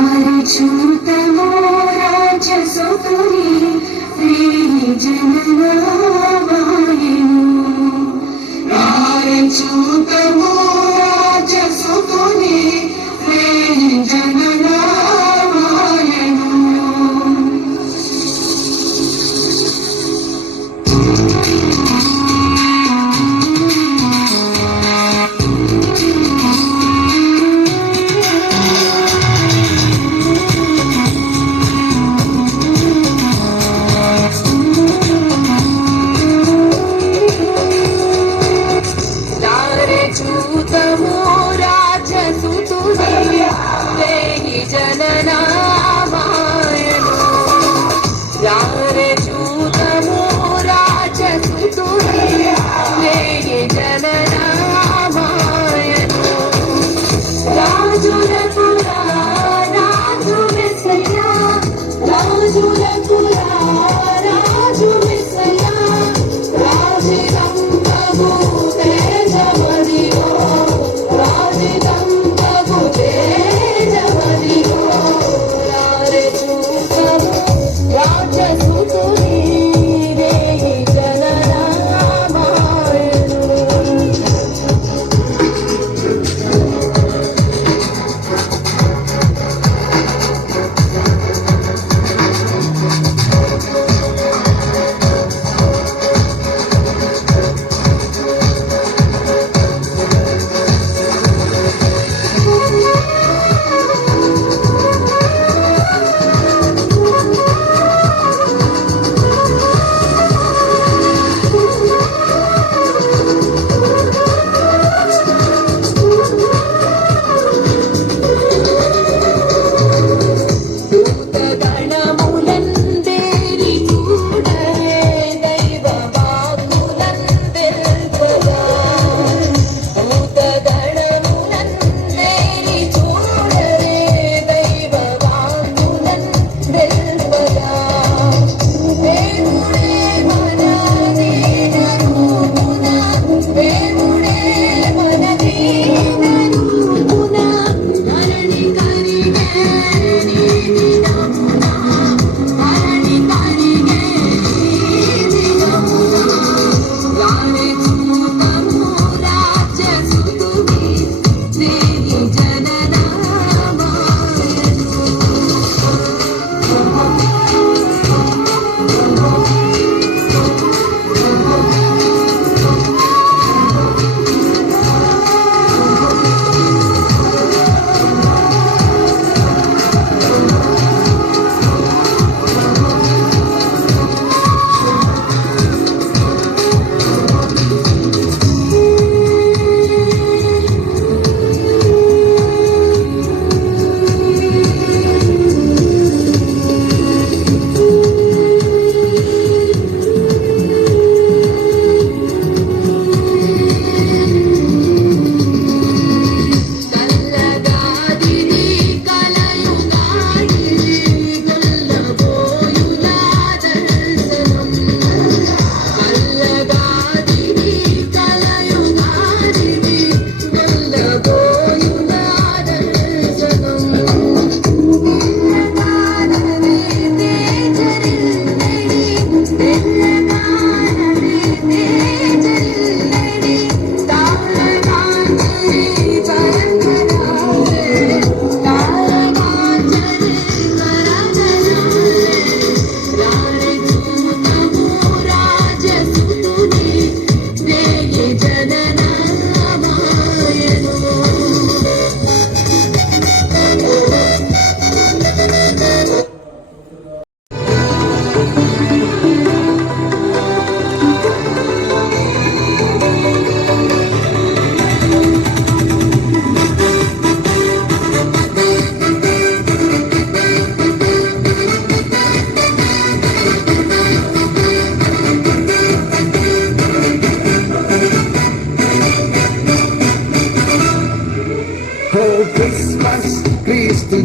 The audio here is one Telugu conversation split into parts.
यारचूतमो राजसुतुनि श्रीजननामायणो यारचूतमो राजसुतुनि श्रीजननामायणो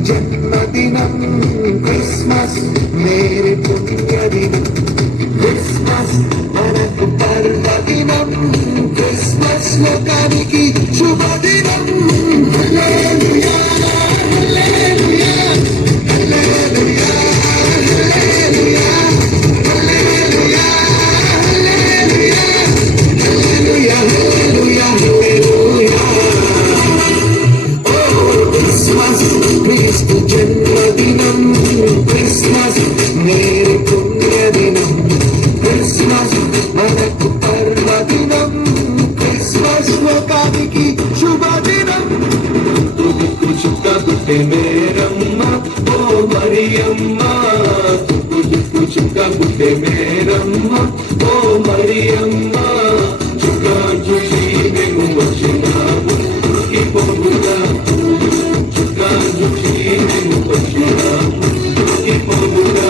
जन्मदिनं क्रिस्मस मेरे पुण्यदिनं क्रिस्मस मनकु पर्वदिनं क्रिस्मस लोकानिकी शुभदिनं హల్లెలూయా హల్లెలూయా క్రీస్తు జన్మదినం క్రిస్మస్ మేరీ పుణ్యదినం క్రిస్మస్ మనకు పర్వదినం క్రిస్మస్ లోకానికి శుభదినం తుక్కు చుక్క పుట్టే మేరమ్మ ఓ మరియమ్మ తుక్కు చుక్క పుట్టే మేరమ్మ ఓ మరియమ్మ చుక్క చూసి మేము వచ్చినాము ఈ పొంగుగా చుక్క చూసి మేము వచ్చినాము ఈ పొంగుగా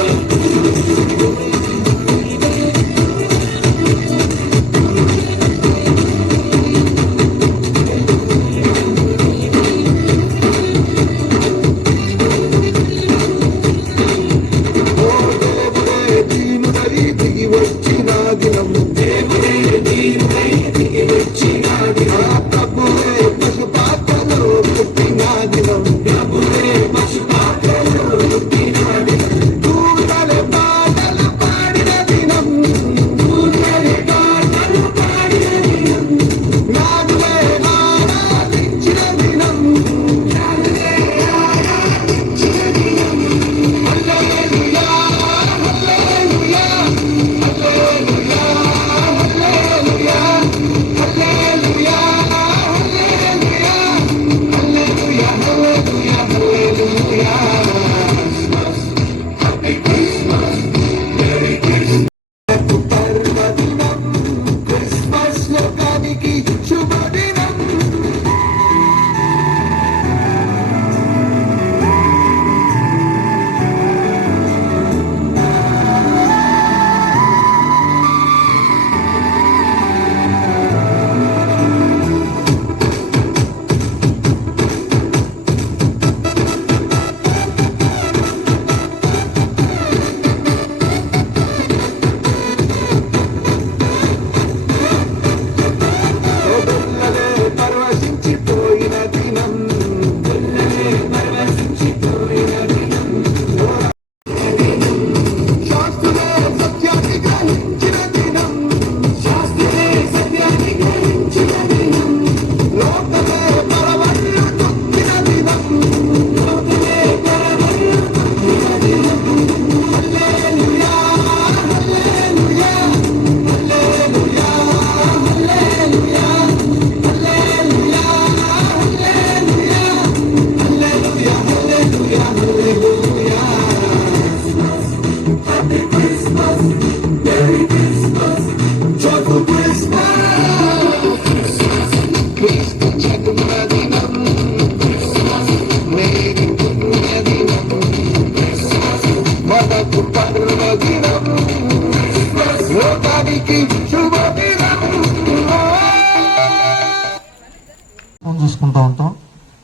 చూసుకుంటూ ఉంటాం.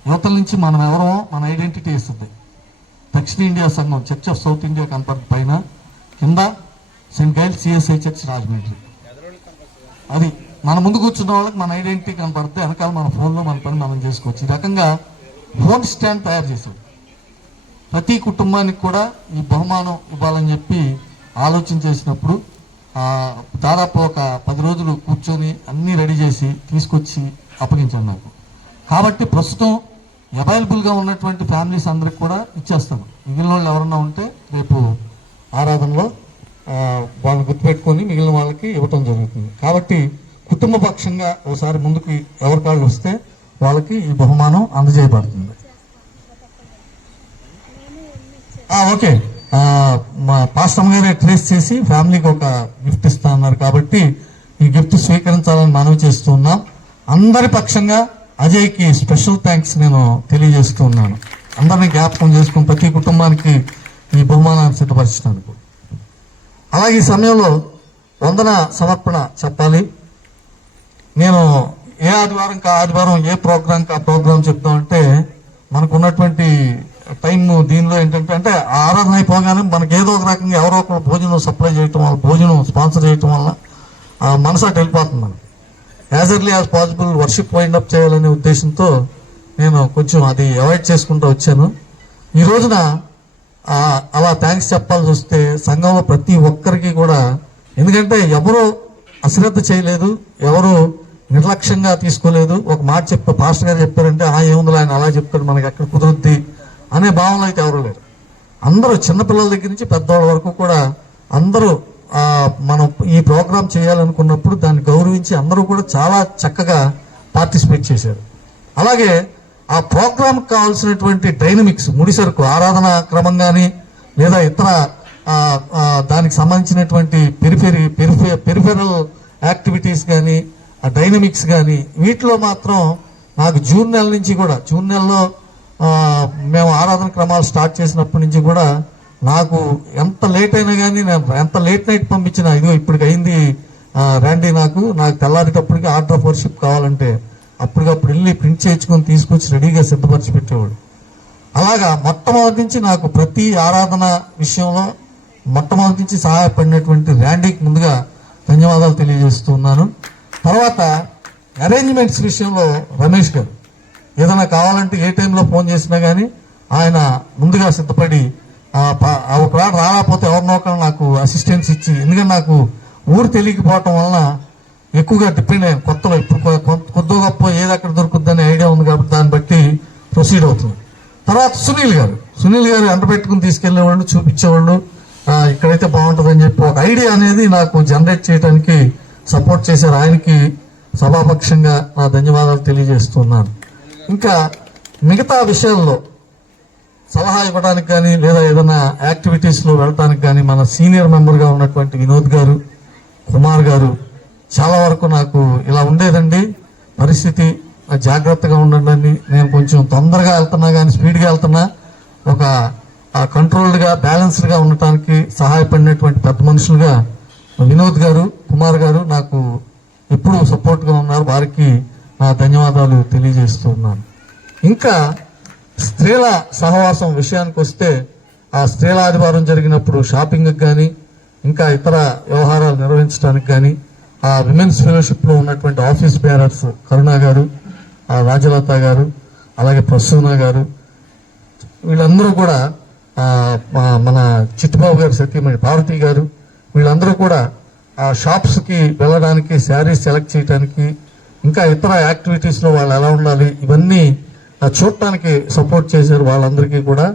యువతల నుంచి మనం ఎవరో మన ఐడెంటిటీ ఇస్తుంది. దక్షిణ ఇండియా సంఘం చర్చ్ ఆఫ్ సౌత్ ఇండియా కనపడి పైన కింద Saint guile CSI church Rajahmundry, అది మన ముందు కూర్చున్న వాళ్ళకి మన ఐడెంటిటీ కనపడితే వెనకాల మన ఫోన్లో మన పని మనం చేసుకోవచ్చు. ఈ రకంగా ఫోన్ స్టాండ్ తయారు చేశాడు. ప్రతి కుటుంబానికి కూడా ఈ బహుమానం ఇవ్వాలని చెప్పి ఆలోచన చేసినప్పుడు దాదాపు ఒక 10 రోజులు కూర్చొని అన్నీ రెడీ చేసి తీసుకొచ్చి అప్పగించాను నాకు. కాబట్టి ప్రస్తుతం అవైలబుల్గా ఉన్నటువంటి ఫ్యామిలీస్ అందరికి కూడా ఇచ్చేస్తాను. మిగిలిన వాళ్ళు ఎవరన్నా ఉంటే రేపు ఆరాధనలో వాళ్ళని గుర్తుపెట్టుకొని మిగిలిన వాళ్ళకి ఇవ్వటం జరుగుతుంది. కాబట్టి కుటుంబ పక్షంగా ఒకసారి ముందుకు ఎవరి కాళ్ళు వస్తే వాళ్ళకి ఈ బహుమానం అందజేయబడుతుంది. ఓకే, మా పాస్టమ్ గారే ట్రేస్ చేసి ఫ్యామిలీకి ఒక గిఫ్ట్ ఇస్తా అన్నారు కాబట్టి ఈ గిఫ్ట్ స్వీకరించాలని మనవి చేస్తూ ఉన్నాం. అందరి పక్షంగా అజయ్కి స్పెషల్ థ్యాంక్స్ నేను తెలియజేస్తూ ఉన్నాను. అందరినీ జ్ఞాపకం చేసుకుని ప్రతి కుటుంబానికి ఈ బహుమానాన్ని సిద్ధపరిచినందుకు. అలాగే ఈ సమయంలో వందన సమర్పణ చెప్పాలి. నేను ఏ ఆదివారం ఆదివారం ఏ ప్రోగ్రాం ఆ ప్రోగ్రాం చెప్తామంటే మనకు ఉన్నటువంటి టైం దీనిలో ఏంటంటే అంటే ఆరాధన అయిపోగానే మనకి ఏదో ఒక రకంగా ఎవరో ఒకరు భోజనం సప్లై చేయటం వల్ల, భోజనం స్పాన్సర్ చేయటం వల్ల మనసు అటు వెళ్ళిపోతుంది. మనకి as early as possible worship wind up చేయాలనే ఉద్దేశంతో నేను కొంచెం అది అవాయిడ్ చేసుకుంటూ వచ్చాను. ఈ రోజున అలా థ్యాంక్స్ చెప్పాల్సి వస్తే సంఘంలో ప్రతి ఒక్కరికి కూడా, ఎందుకంటే ఎవరు అశ్రద్ధ చేయలేదు, ఎవరు నిర్లక్ష్యంగా తీసుకోలేదు. ఒక మాట పాస్టర్ గారు చెప్పారంటే ఏముంది ఆయన అలా చెప్తాడు, మనకి ఎక్కడ కుదురుద్ది అనే భావనలో అయితే ఎవరు లేరు. అందరూ చిన్నపిల్లల దగ్గర నుంచి పెద్దవాళ్ళ వరకు కూడా అందరూ మనం ఈ ప్రోగ్రాం చేయాలనుకున్నప్పుడు దాన్ని గౌరవించి అందరూ కూడా చాలా చక్కగా పార్టిసిపేట్ చేశారు. అలాగే ఆ ప్రోగ్రాంకి కావాల్సినటువంటి డైనమిక్స్, ముడిసరుకు, ఆరాధన క్రమం కానీ లేదా ఇతర దానికి సంబంధించినటువంటి పెరిఫెరల్ యాక్టివిటీస్ కానీ ఆ డైనమిక్స్ కానీ వీటిలో మాత్రం నాకు జూన్ నెలలో మేము ఆరాధన క్రమాలు స్టార్ట్ చేసినప్పటి నుంచి కూడా నాకు ఎంత లేట్ అయినా కానీ నేను ఎంత లేట్ నైట్ పంపించినా ఇదిగో ఇప్పటికి అయింది రండి, నాకు తెల్లారేటప్పటికి ఆర్డర్ ఆఫ్ వర్షిప్ కావాలంటే అప్పటికప్పుడు వెళ్ళి ప్రింట్ చేయించుకొని తీసుకొచ్చి రెడీగా సిద్ధపరిచి పెట్టేవాడు. అలాగా మొట్టమొదటి నుంచి నాకు ప్రతి ఆరాధన విషయంలో మొట్టమొదటి నుంచి సహాయపడినటువంటి ర్యాండీకి ముందుగా ధన్యవాదాలు తెలియజేస్తున్నాను. తర్వాత అరేంజ్మెంట్స్ విషయంలో రమేష్ గారు ఏదైనా కావాలంటే ఏ టైంలో ఫోన్ చేసినా కానీ ఆయన ముందుగా సిద్ధపడి ఒకవేళ రాకపోతే ఎవరినో ఒకరు నాకు అసిస్టెన్స్ ఇచ్చి, ఎందుకంటే నాకు ఊరు తెలియకపోవటం వలన ఎక్కువగా డిపెండ్ అయ్యాను. కొత్తలో ఇప్పుడు కొద్ది గొప్ప ఏది అక్కడ దొరుకుతుందనే ఐడియా ఉంది కాబట్టి దాన్ని బట్టి ప్రొసీడ్ అవుతుంది. తర్వాత సునీల్ గారు ఎండ పెట్టుకుని తీసుకెళ్లేవాళ్ళు, చూపించేవాళ్ళు, ఇక్కడైతే బాగుంటుందని చెప్పి ఒక ఐడియా అనేది నాకు జనరేట్ చేయడానికి సపోర్ట్ చేశారు. ఆయనకి సభాపక్షంగా నా ధన్యవాదాలు తెలియజేస్తున్నాను. ఇంకా మిగతా విషయాల్లో సలహా ఇవ్వడానికి కానీ లేదా ఏదైనా యాక్టివిటీస్లో వెళ్ళడానికి కానీ మన సీనియర్ మెంబర్గా ఉన్నటువంటి వినోద్ గారు, కుమార్ గారు చాలా వరకు నాకు ఇలా ఉండేదండి పరిస్థితి, జాగ్రత్తగా ఉండండి, నేను కొంచెం తొందరగా వెళ్తున్నా కానీ స్పీడ్గా వెళ్తున్నా, ఒక కంట్రోల్డ్గా బ్యాలెన్స్డ్గా ఉండటానికి సహాయపడినటువంటి పెద్ద మనుషులుగా వినోద్ గారు, కుమార్ గారు నాకు ఎప్పుడూ సపోర్ట్గా ఉన్నారు. వారికి నా ధన్యవాదాలు తెలియజేస్తున్నాను. ఇంకా స్త్రీల సహవాసం విషయానికి వస్తే ఆ స్త్రీల ఆదివారం జరిగినప్పుడు షాపింగ్కి కానీ ఇంకా ఇతర వ్యవహారాలు నిర్వహించడానికి కానీ ఆ విమెన్స్ ఫెలోషిప్లో ఉన్నటువంటి ఆఫీస్ బేరర్స్ కరుణ గారు, రాజలత గారు, అలాగే ప్రసూన గారు, వీళ్ళందరూ కూడా మన చిట్టుబాబు గారు, సత్యమణి పార్వతి గారు, వీళ్ళందరూ కూడా ఆ షాప్స్కి వెళ్ళడానికి, శారీస్ సెలెక్ట్ చేయడానికి, ఇంకా ఇతర యాక్టివిటీస్లో వాళ్ళు ఎలా ఉండాలి ఇవన్నీ చూడటానికి సపోర్ట్ చేశారు. వాళ్ళందరికీ కూడా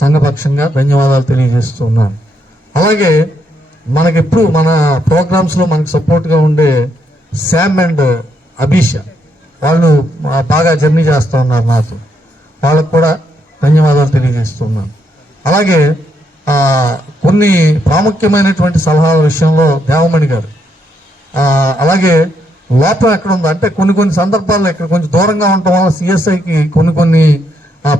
సంఘపక్షంగా ధన్యవాదాలు తెలియజేస్తున్నాను. అలాగే మనకెప్పుడు మన ప్రోగ్రామ్స్లో మనకు సపోర్ట్గా ఉండే శామ్ అండ్ అభిష వాళ్ళు బాగా జర్నీ చేస్తూ ఉన్నారు నాతో, వాళ్ళకు కూడా ధన్యవాదాలు తెలియజేస్తున్నాను. అలాగే కొన్ని ప్రాముఖ్యమైనటువంటి సలహాల విషయంలో దేవమణి గారు, అలాగే లోపం ఎక్కడ ఉందో అంటే కొన్ని సందర్భాల్లో ఇక్కడ కొంచెం దూరంగా ఉండటం వల్ల సిఎస్ఐకి కొన్ని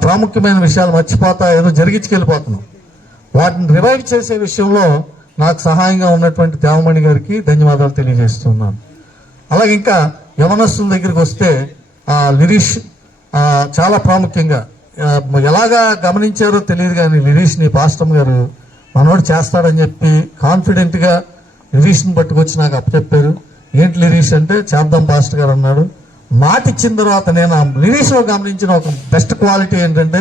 ప్రాముఖ్యమైన విషయాలు మర్చిపోతా ఏదో జరిగించుకెళ్ళిపోతున్నాం. వాటిని రివైవ్ చేసే విషయంలో నాకు సహాయంగా ఉన్నటువంటి దేవమణి గారికి ధన్యవాదాలు తెలియజేస్తున్నాను. అలాగే ఇంకా యవనస్తుల దగ్గరికి వస్తే లిరీష్ చాలా ప్రాముఖ్యంగా ఎలాగా గమనించారో తెలియదు కానీ లిరీష్ని పాస్టమ్ గారు మనోడు చేస్తాడని చెప్పి కాన్ఫిడెంట్గా లిరీష్ని పట్టుకొచ్చి నాకు అప్పచెప్పారు. ఏంటి లిరీష్ అంటే చేద్దాం పాస్టర్ గారు అన్నాడు. మాట ఇచ్చిన తర్వాత నేను లిరీష్లో గమనించిన ఒక బెస్ట్ క్వాలిటీ ఏంటంటే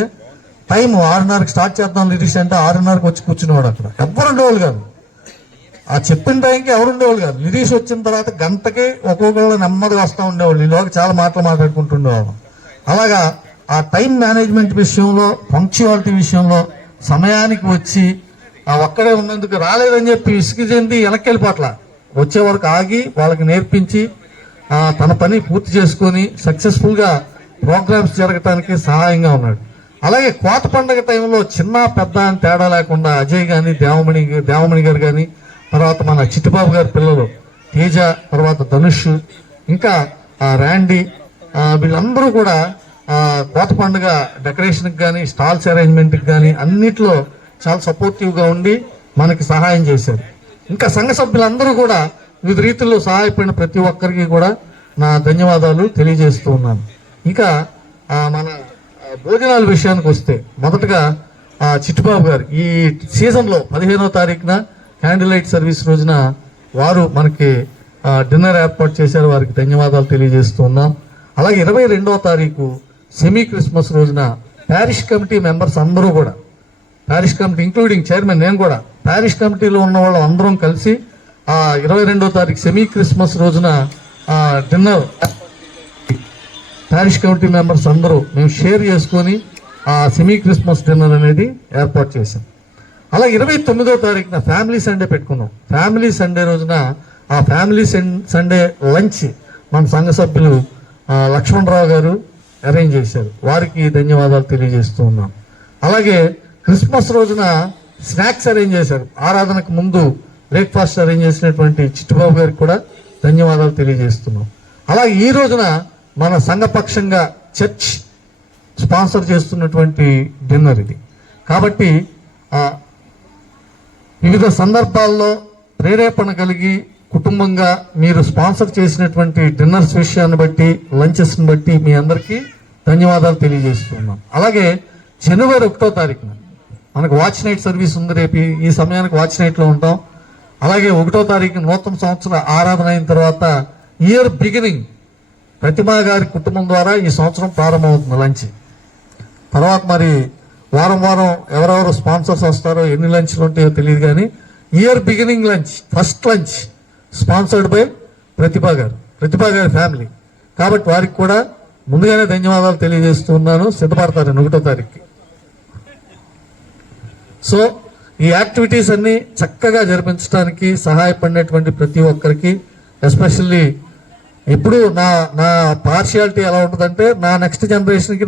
టైం 6:30కి స్టార్ట్ చేద్దాం లిరీష్ అంటే 6:30కి వచ్చి కూర్చునేవాడు. అక్కడ ఎవరు ఉండేవాళ్ళు కాదు, ఆ చెప్పిన టైంకి ఎవరు ఉండేవాళ్ళు కాదు. లిరీష్ వచ్చిన తర్వాత గంటకి ఒక్కొక్కళ్ళు నెమ్మదిగా వస్తూ ఉండేవాళ్ళు, ఈలోకి చాలా మాట్లాడుకుంటుండేవాళ్ళం. అలాగా ఆ టైం మేనేజ్మెంట్ విషయంలో, పంక్చువాలిటీ విషయంలో సమయానికి వచ్చి ఒక్కడే ఉన్నందుకు రాలేదని చెప్పి విసిగి చెంది వెనక్కి వెళ్ళిపోట్ల, వచ్చే వరకు ఆగి వాళ్ళకి నేర్పించి తన పని పూర్తి చేసుకొని సక్సెస్ఫుల్గా ప్రోగ్రామ్స్ జరగటానికి సహాయంగా ఉన్నాడు. అలాగే కోత పండుగ టైంలో చిన్న పెద్ద అని తేడా లేకుండా అజయ్ కానీ దేవమణి గారు కానీ, తర్వాత మన చిట్టుబాబు గారి పిల్లలు తేజ, తర్వాత ధనుష్, ఇంకా ర్యాండీ, వీళ్ళందరూ కూడా కోత పండుగ డెకరేషన్కి కానీ స్టాల్స్ అరేంజ్మెంట్కి కానీ అన్నిట్లో చాలా సపోర్టివ్గా ఉండి మనకి సహాయం చేశారు. ఇంకా సంఘ సభ్యులందరూ కూడా వివిధ రీతిలో సహాయపడిన ప్రతి ఒక్కరికి కూడా నా ధన్యవాదాలు తెలియజేస్తూ ఉన్నాను. ఇంకా మన భోజనాల విషయానికి వస్తే మొదటగా చిట్టుబాబు గారు ఈ సీజన్లో 15వ తారీఖున క్యాండిల్ లైట్ సర్వీస్ రోజున వారు మనకి డిన్నర్ ఏర్పాటు చేశారు, వారికి ధన్యవాదాలు తెలియజేస్తూ ఉన్నాం. అలాగే 22వ తారీఖు సెమీ క్రిస్మస్ రోజున ప్యారిష్ కమిటీ మెంబర్స్ అందరూ కూడా, ప్యారిష్ కమిటీ ఇంక్లూడింగ్ చైర్మన్ నేను కూడా, ప్యారిష్ కమిటీలో ఉన్న వాళ్ళు అందరం కలిసి 22వ తారీఖు సెమీ క్రిస్మస్ రోజున డిన్నర్ ప్యారిష్ కమిటీ మెంబర్స్ అందరూ మేము షేర్ చేసుకొని ఆ సెమీ క్రిస్మస్ డిన్నర్ అనేది ఏర్పాటు చేశాం. అలా 29వ తారీఖున ఫ్యామిలీ సండే పెట్టుకున్నాం. ఫ్యామిలీ సండే రోజున ఆ ఫ్యామిలీ సండే లంచ్ మన సంఘ సభ్యులు లక్ష్మణరావు గారు అరేంజ్ చేశారు. వారికి ధన్యవాదాలు తెలియజేస్తూ ఉన్నాం. అలాగే క్రిస్మస్ రోజున స్నాక్స్ అరేంజ్ చేశారు. ఆరాధనకు ముందు బ్రేక్ఫాస్ట్ అరేంజ్ చేసినటువంటి చిట్టుబాబు గారికి కూడా ధన్యవాదాలు తెలియజేస్తున్నాం. అలాగే ఈ రోజున మన సంఘపక్షంగా చర్చ్ స్పాన్సర్ చేస్తున్నటువంటి డిన్నర్ ఇది. కాబట్టి వివిధ సందర్భాల్లో ప్రేరేపణ కలిగి కుటుంబంగా మీరు స్పాన్సర్ చేసినటువంటి డిన్నర్స్ విషయాన్ని బట్టి, లంచెస్ని బట్టి మీ అందరికీ ధన్యవాదాలు తెలియజేస్తున్నాం. అలాగే జనవరి 1వ తారీఖున మనకు వాచ్ నైట్ సర్వీస్ ఉంది. రేపు ఈ సమయానికి వాచ్ నైట్లో ఉంటాం. అలాగే 1వ తారీఖు నూతన సంవత్సర ఆరాధన అయిన తర్వాత ఇయర్ బిగినింగ్ ప్రతిమా గారి కుటుంబం ద్వారా ఈ సంవత్సరం ప్రారంభమవుతుంది లంచ్. తర్వాత మరి వారం వారం ఎవరెవరు స్పాన్సర్స్ వస్తారో, ఎన్ని లంచ్లు ఉంటాయో తెలియదు, కానీ year beginning lunch, first lunch sponsored by Pratibha గారి ఫ్యామిలీ. కాబట్టి వారికి కూడా ముందుగానే ధన్యవాదాలు తెలియజేస్తున్నాను. సిద్ధపడతారని 1వ తారీఖుకి. సో ఈ యాక్టివిటీస్ అన్ని చక్కగా జరిపించడానికి సహాయపడినటువంటి ప్రతి ఒక్కరికి, ఎస్పెషల్లీ ఇప్పుడు నా పార్షియాలిటీ ఎలా ఉంటుందంటే, నా నెక్స్ట్ జనరేషన్కి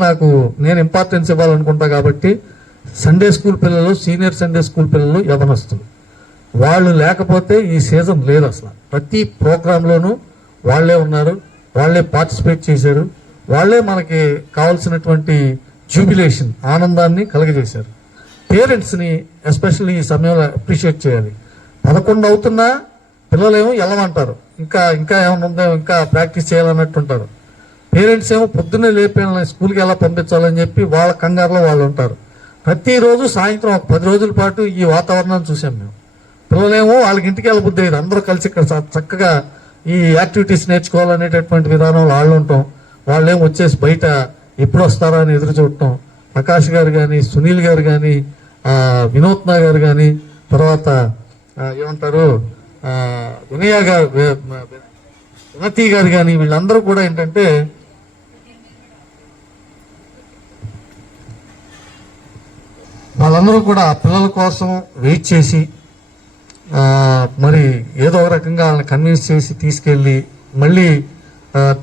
నేను ఇంపార్టెన్స్ ఇవ్వాలనుకుంటా. కాబట్టి సండే స్కూల్ పిల్లలు, సీనియర్ సండే స్కూల్ పిల్లలు, యవనస్తులు, వాళ్ళు లేకపోతే ఈ సీజన్ లేదు అసలు. ప్రతి ప్రోగ్రాంలోనూ వాళ్ళే ఉన్నారు, వాళ్ళే పార్టిసిపేట్ చేశారు, వాళ్ళే మనకి కావాల్సినటువంటి జూబిలేషన్, ఆనందాన్ని కలగజేశారు. పేరెంట్స్ని ఎస్పెషల్లీ ఈ సమయంలో అప్రిషియేట్ చేయాలి. 11 అవుతున్నా పిల్లలేమో వెళ్ళమంటారు, ఇంకా ఏమైనా ఉందో, ఇంకా ప్రాక్టీస్ చేయాలన్నట్టు ఉంటారు. పేరెంట్స్ ఏమో పొద్దున్నే లేపి స్కూల్కి ఎలా పంపించాలని చెప్పి వాళ్ళ కంగారులో వాళ్ళు ఉంటారు. ప్రతిరోజు సాయంత్రం ఒక 10 రోజుల పాటు ఈ వాతావరణాన్ని చూసాం మేము. పిల్లలేమో వాళ్ళకి ఇంటికి వెళ్ళబుద్ధి అయ్యేది, అందరూ కలిసి ఇక్కడ చక్కగా ఈ యాక్టివిటీస్ నేర్చుకోవాలనేటటువంటి విధానంలో వాళ్ళు ఉంటాం. వాళ్ళేమో వచ్చేసి బయట ఎప్పుడు వస్తారా అని ఎదురు చూడటం. ప్రకాష్ గారు కానీ, సునీల్ గారు కానీ, వినోత్న గారు కానీ, తర్వాత ఏమంటారు వినతి గారు కానీ, వీళ్ళందరూ కూడా ఏంటంటే వాళ్ళందరూ కూడా పిల్లల కోసం వెయిట్ చేసి మరి ఏదో ఒక రకంగా వాళ్ళని కన్విన్స్ చేసి మళ్ళీ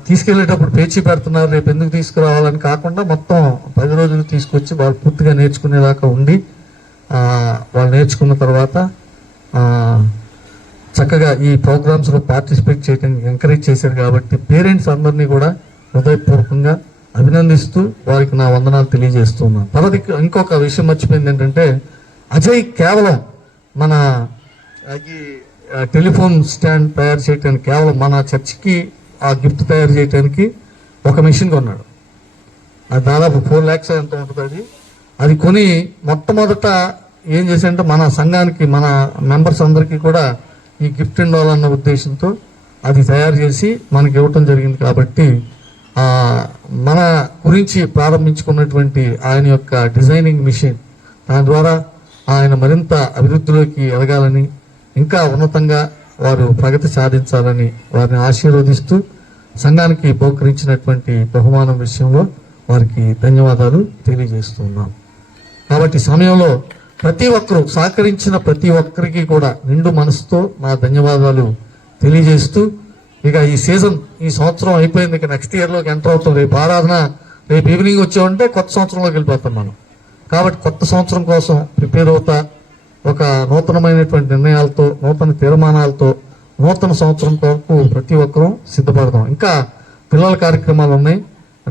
తీసుకెళ్లేటప్పుడు పేచీ పెడుతున్నారు, రేపు ఎందుకు తీసుకురావాలని కాకుండా మొత్తం 10 రోజులు తీసుకొచ్చి వాళ్ళు పూర్తిగా నేర్చుకునేదాకా ఉండి వాళ్ళు నేర్చుకున్న తర్వాత చక్కగా ఈ ప్రోగ్రామ్స్లో పార్టిసిపేట్ చేయడానికి ఎంకరేజ్ చేశారు. కాబట్టి పేరెంట్స్ అందరినీ కూడా హృదయపూర్వకంగా అభినందిస్తూ వారికి నా వందనాలు తెలియజేస్తున్నాను. తర్వాత ఇంకొక విషయం మర్చిపోయింది ఏంటంటే, అజయ్ కేవలం మన టెలిఫోన్ స్టాండ్ తయారు చేయడానికి, కేవలం మన చర్చికి ఆ గిఫ్ట్ తయారు చేయడానికి ఒక మెషిన్ కొన్నాడు. అది దాదాపు 4 lakhs ఎంత ఉంటుంది. అది కొని మొట్టమొదట ఏం చేశాడంటే, మన సంఘానికి, మన మెంబర్స్ అందరికీ కూడా ఈ గిఫ్ట్ ఇవ్వాలన్న ఉద్దేశంతో అది తయారు చేసి మనకి ఇవ్వటం జరిగింది. కాబట్టి మన గురించి ప్రారంభించుకున్నటువంటి ఆయన యొక్క డిజైనింగ్ మిషన్, దాని ద్వారా ఆయన మరింత అభివృద్ధిలోకి ఎదగాలని, ఇంకా ఉన్నతంగా వారు ప్రగతి సాధించాలని వారిని ఆశీర్వదిస్తూ సంఘానికి బహుకరించినటువంటి బహుమానం విషయంలో వారికి ధన్యవాదాలు తెలియజేస్తున్నాం. కాబట్టి సమయంలో ప్రతి ఒక్కరూ సహకరించిన ప్రతి ఒక్కరికి కూడా నిండు మనసుతో నా ధన్యవాదాలు తెలియజేస్తూ, ఇక ఈ సీజన్, ఈ సంవత్సరం అయిపోయింది, ఇక నెక్స్ట్ ఇయర్లోకి ఎంటర్ అవుతాం. రేపు ఆరాధన, రేపు ఈవినింగ్ వచ్చామంటే కొత్త సంవత్సరంలోకి వెళ్ళిపోతాం మనం. కాబట్టి కొత్త సంవత్సరం కోసం ప్రిపేర్ అవుతా, ఒక నూతనమైనటువంటి నిర్ణయాలతో, నూతన తీర్మానాలతో నూతన సంవత్సరం కొరకు ప్రతి ఒక్కరూ సిద్ధపడదాం. ఇంకా పిల్లల కార్యక్రమాలు ఉన్నాయి,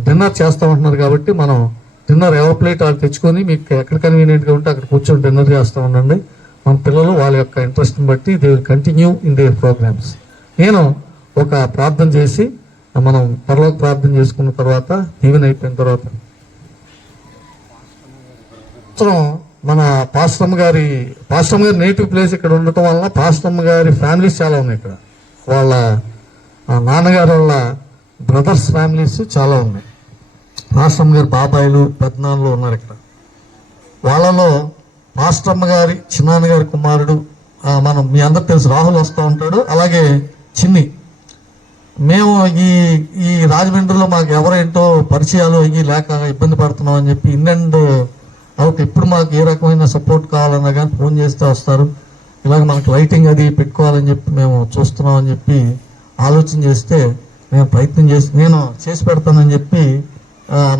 డిన్నర్ చేస్తామంటున్నారు. కాబట్టి మనం డిన్నర్ ఎవరి ప్లేట్ వాళ్ళు తెచ్చుకొని మీకు ఎక్కడ కన్వీనియంట్గా ఉంటే అక్కడ కూర్చొని డిన్నర్ చేస్తూ ఉండండి. మన పిల్లలు వాళ్ళ యొక్క ఇంట్రెస్ట్ని బట్టి they will continue in their programmes. నేను ఒక ప్రార్థన చేసి మనం పరలోక ప్రార్థన చేసుకున్న తర్వాత, దీవెన అయిపోయిన తర్వాత మన పాస్టమ్మ గారి నేటివ్ ప్లేస్ ఇక్కడ ఉండటం వల్ల పాస్టమ్మ గారి ఫ్యామిలీస్ చాలా ఉన్నాయి ఇక్కడ. వాళ్ళ నాన్నగారు వాళ్ళ బ్రదర్స్ ఫ్యామిలీస్ చాలా ఉన్నాయి. పాస్టమ్మ గారి బాబాయిలు, పెద్దనాన్నలు ఉన్నారు ఇక్కడ. వాళ్ళలో పాస్టమ్మ గారి చిన్నాన్నగారి కుమారుడు, మనం మీ అందరు తెలుసు, రాహుల్ వస్తూ ఉంటాడు. అలాగే చిన్ని మేము ఈ ఈ రాజమండ్రిలో మాకు ఎవరేంటో పరిచయాలు అయ్యి లేక ఇబ్బంది పడుతున్నాం అని చెప్పి ఇన్ అండ్ అవుట్ ఇప్పుడు మాకు ఏ రకమైన సపోర్ట్ కావాలన్నా కానీ ఫోన్ చేస్తే వస్తారు. ఇలాగ మనకు లైటింగ్ అది పెట్టుకోవాలని చెప్పి మేము చూస్తున్నాం అని చెప్పి ఆలోచన చేస్తే నేను ప్రయత్నం నేను చేసి పెడతానని చెప్పి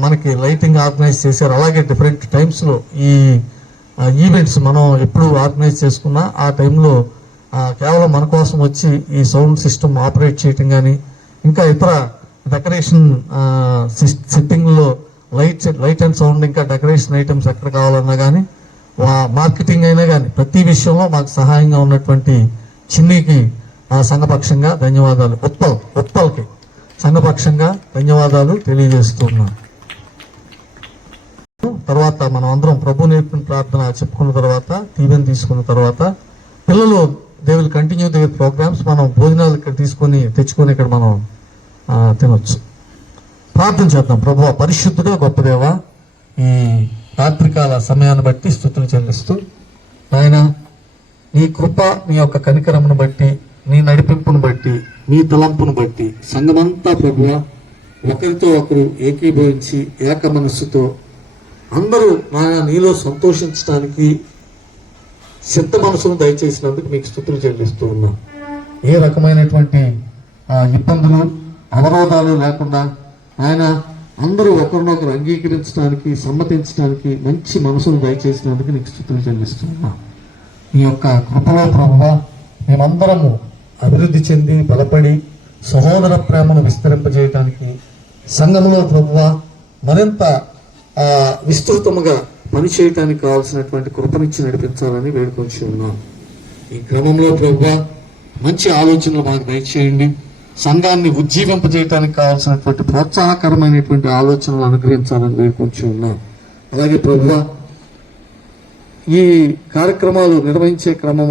మనకి లైటింగ్ ఆర్గనైజ్ చేశారు. అలాగే డిఫరెంట్ టైమ్స్లో ఈ ఈవెంట్స్ మనం ఎప్పుడు ఆర్గనైజ్ చేసుకున్నా ఆ టైంలో కేవలం మన కోసం వచ్చి ఈ సౌండ్ సిస్టమ్ ఆపరేట్ చేయటం కానీ ఇంకా ఇతర డెకరేషన్ సిట్టింగ్లో లైట్ అండ్ సౌండ్ ఇంకా డెకరేషన్ ఐటమ్స్ ఎక్కడ కావాలన్నా కానీ మార్కెటింగ్ అయినా కానీ ప్రతి విషయంలో మాకు సహాయంగా ఉన్నటువంటి చిన్నికి సంఘపక్షంగా ధన్యవాదాలు. ఉత్పల్కి సంఘపక్షంగా ధన్యవాదాలు తెలియజేస్తున్నాం. తర్వాత మనం అందరం ప్రభు నేర్పిన ప్రార్థన చెప్పుకున్న తర్వాత దీవెన తీసుకున్న తర్వాత పిల్లలు they will continue the programmes. మనం భోజనాలు ఇక్కడ తెచ్చుకొని ఇక్కడ మనం తినొచ్చు. ప్రార్థన చేద్దాం. ప్రభు పరిశుద్ధుడు గొప్ప దేవ, ఈ రాత్రికాల సమయాన్ని బట్టి స్తుతులు చెల్లిస్తూ ఆయన నీ కృప నీ యొక్క కనికరమును బట్టి నీ నడిపింపును బట్టి నీ తలంపును బట్టి సంఘమంతా ప్రభువ ఒకరితో ఒకరు ఏకీభవించి ఏక మనస్సుతో అందరూ నాయన నీలో సంతోషించడానికి సిద్ధ మనసును దయచేసినందుకు మీకు స్తుతులు చెల్లిస్తూ ఉన్నాం. ఏ రకమైనటువంటి ఇబ్బందులు అవరోధాలు లేకుండా ఆయన అందరూ ఒకరినొకరు అంగీకరించడానికి సమ్మతించడానికి మంచి మనసును దయచేసినందుకు నీకు స్తుతులు చెల్లిస్తున్నాం. ఈ యొక్క కృపలో ప్రభువా మేమందరము అభివృద్ధి చెంది బలపడి సహోదర ప్రేమను విస్తరింపజేయటానికి సంఘంలో ప్రభువా మరింత విస్తృతముగా పనిచేయటానికి కావాల్సినటువంటి కృపనిచ్చి నడిపించాలని వేడుకొంచి ఉన్నాం. ఈ క్రమంలో ప్రభువా మంచి ఆలోచనలు మాకు దయచేయండి. సంఘాన్ని ఉజ్జీవింపజేయటానికి కావాల్సినటువంటి ప్రోత్సాహకరమైనటువంటి ఆలోచనలు అనుగ్రహించాలని వేడుకొంచి ఉన్నాం. అలాగే ప్రభువా ఈ కార్యక్రమాలు నిర్వహించే క్రమంలో